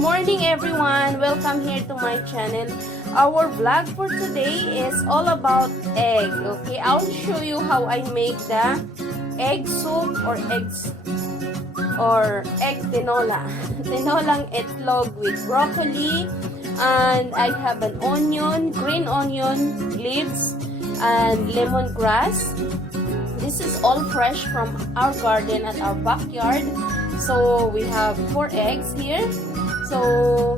morning everyone! Welcome here to my channel. Our vlog for today is all about egg. Okay, I'll show you how I make the egg soup or egg tinola. Tinolang itlog with broccoli, and I have an onion, green onion leaves, and lemongrass. This is all fresh from our garden at our backyard. So we have 4 eggs here. So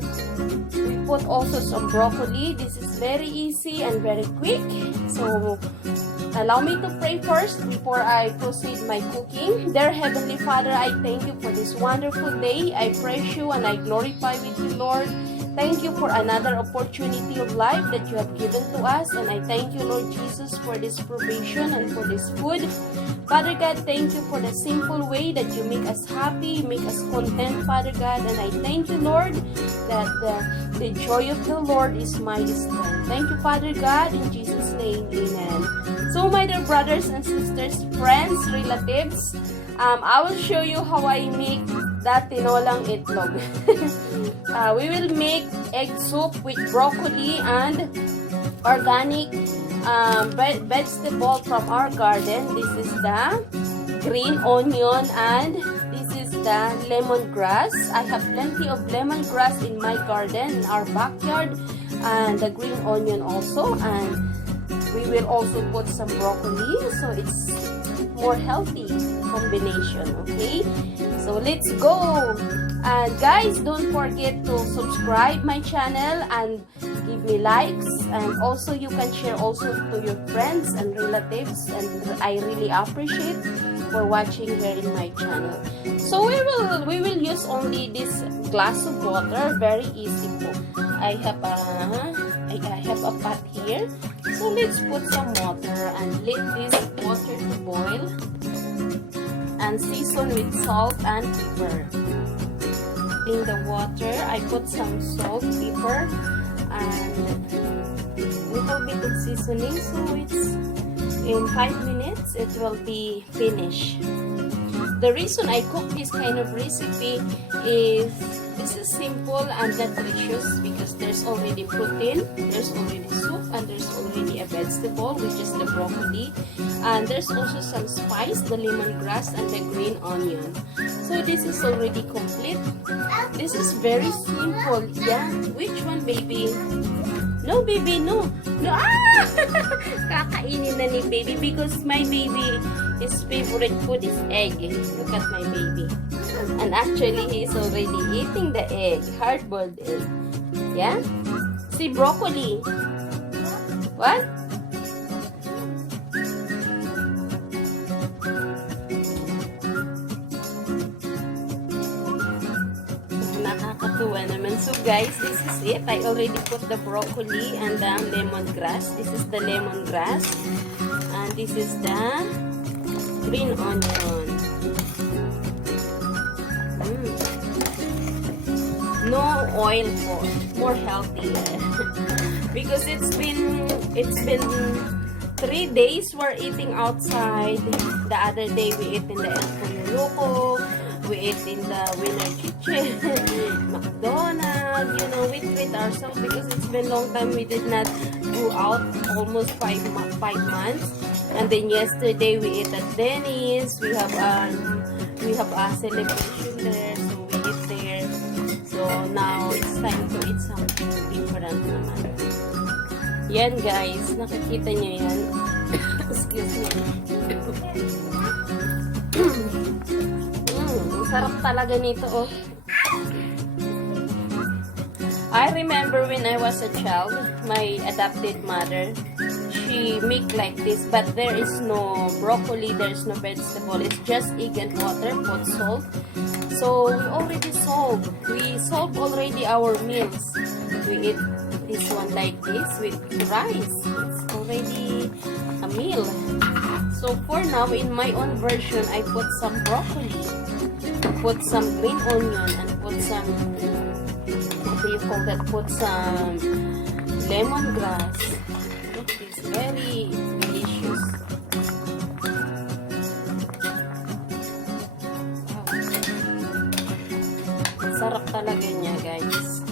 we put also some broccoli. This is very easy and very quick. So allow me to pray first before I proceed my cooking. Dear Heavenly Father, I thank you for this wonderful day. I praise you and I glorify with you, Lord. Thank you for another opportunity of life that you have given to us. And I thank you, Lord Jesus, for this provision and for this food. Father God, thank you for the simple way that you make us happy, make us content, Father God. And I thank you, Lord, that the joy of the Lord is my strength. Thank you, Father God, in Jesus' name, amen. So, my dear brothers and sisters, friends, relatives, I will show you how I make that tinolang itlog. We will make egg soup with broccoli and organic vegetable from our garden. This is the green onion and this is the lemongrass. I have plenty of lemongrass in my garden, in our backyard, and the green onion also. And we will also put some broccoli, so it's more healthy combination. Okay, so let's go. And guys, don't forget to subscribe my channel and give me likes, and also you can share also to your friends and relatives, and I really appreciate for watching here in my channel. So we will use only this glass of water, very easy po. I have a pot here. So let's put some water and let this water to boil and season with salt and pepper. In the water, I put some salt, pepper, and little bit of seasoning, so it's in 5 minutes it will be finished. The reason I cook this kind of recipe is this is simple and nutritious because there's already protein, there's already soup, and there's already a vegetable, which is the broccoli, and there's also some spice, the lemongrass and the green onion. So this is already complete. This is very simple. Yeah, which one, baby? No, baby, no. No, ah! Kakainin na ni baby because my baby, his favorite food is egg. Look at my baby. And actually, he is already eating the egg, hard-boiled egg. Yeah? See, broccoli. What? Nakakatuwa naman. So guys, this is it. I already put the broccoli and the lemongrass. This is the lemongrass. And this is the green onion. No oil po. More healthy. Because it's been 3 days we're eating outside. The other day we ate in the El Pollo Loco. We ate in the Winner Kitchen, McDonald's, you know, we treat ourselves because it's been a long time we did not go out, almost 5 months. And then yesterday we ate at Denny's. We have a celebration there, so we eat there. So now it's time to eat something different naman. Yan guys, nakikita nyo yan. Excuse me. Sarap talaga nito, oh. I remember when I was a child, my adopted mother, she make like this, but there is no broccoli, there is no vegetable. It's just egg and water, put salt. So we already solved. We solved already our meals. We eat this one like this with rice. It's already a meal. So for now, in my own version, I put some broccoli, put some green onion, and put some, what do you call that? Put some lemongrass. Look, it's very delicious. Wow. Sarap talaga niya, guys.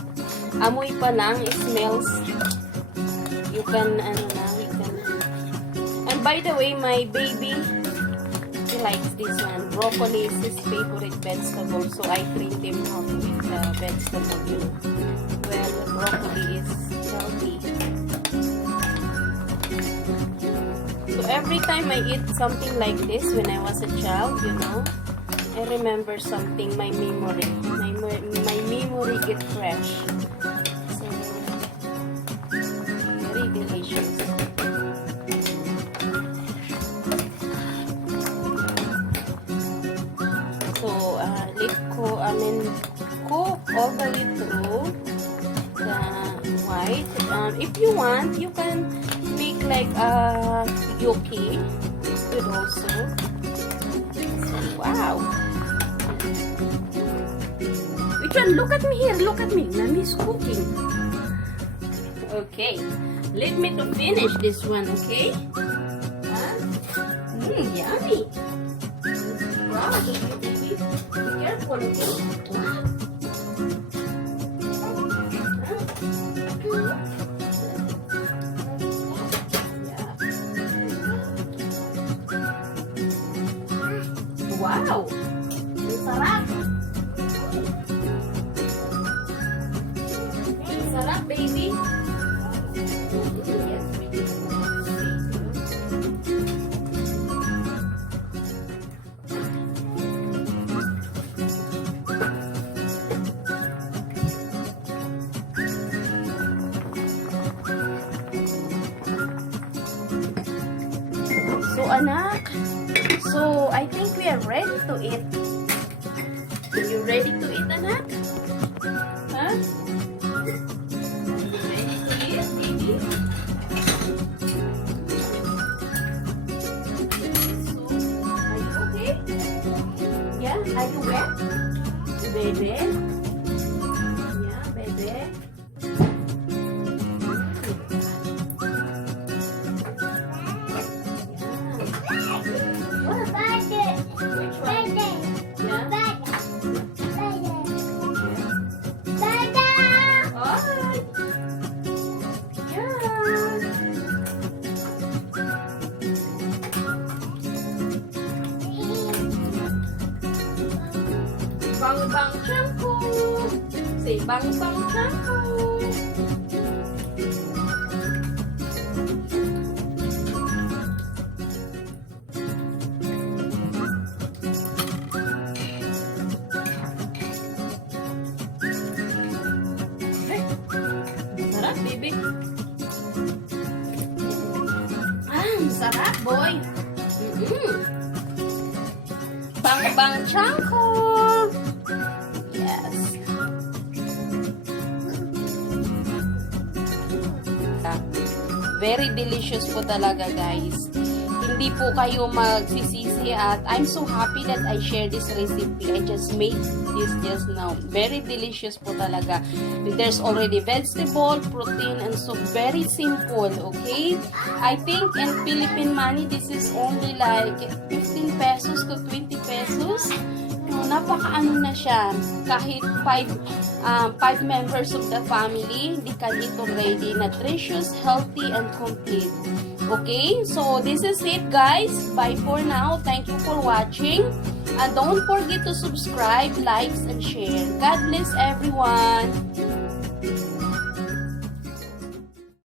Amoy pa lang, it smells. You can, And by the way, my baby, he likes this one. Broccoli is his favorite vegetable, so I trained him how to eat the vegetable, you know. Well, broccoli is healthy. So every time I eat something like this when I was a child, you know, I remember something, my memory. My memory get fresh. So, very delicious. So, cook all the way through the white. If you want, you can make like a gnocchi. It's good also. So, wow. Which one? Look at me here. Look at me. Mommy's cooking. Okay. Let me to finish this one, okay? Yummy. Wow, baby. Be careful, okay? Wow! Ang sarap! Ang sarap, baby! Yes, baby. So, anak, so I think we are ready to eat. Are you ready to eat, anak? Huh? Ready to eat, baby? So, are you okay? Yeah, are you wet? Baby? Yeah, baby? Bang bang shampoo. Say bang bang shampoo. Hey, sarap, baby. Sarap, boy. Bang bang shampoo. Yes. Very delicious po talaga, guys. Hindi po kayo magsisisi at I'm so happy that I share this recipe. I just made this just now. Very delicious po talaga. There's already vegetable, protein, and so very simple, okay? I think in Philippine money, this is only like 15 pesos to 20 pesos. Napaka-ano na siya. Kahit 5 members of the family, they can eat already. Nutritious, healthy, and complete. Okay? So, this is it, guys. Bye for now. Thank you for watching. And don't forget to subscribe, likes, and share. God bless everyone.